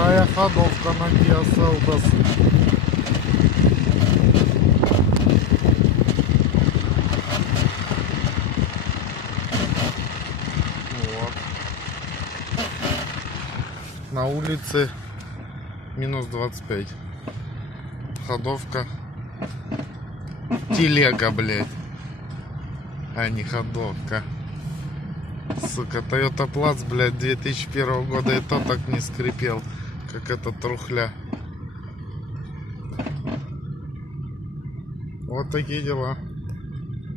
Такая ходовка на Kia Seltos. Вот. На улице минус 25. Ходовка. Телега, блядь. А не ходовка. Сука, Toyota Platz, блядь, 2001 года и то так не скрипел, как эта трухля. Вот такие дела.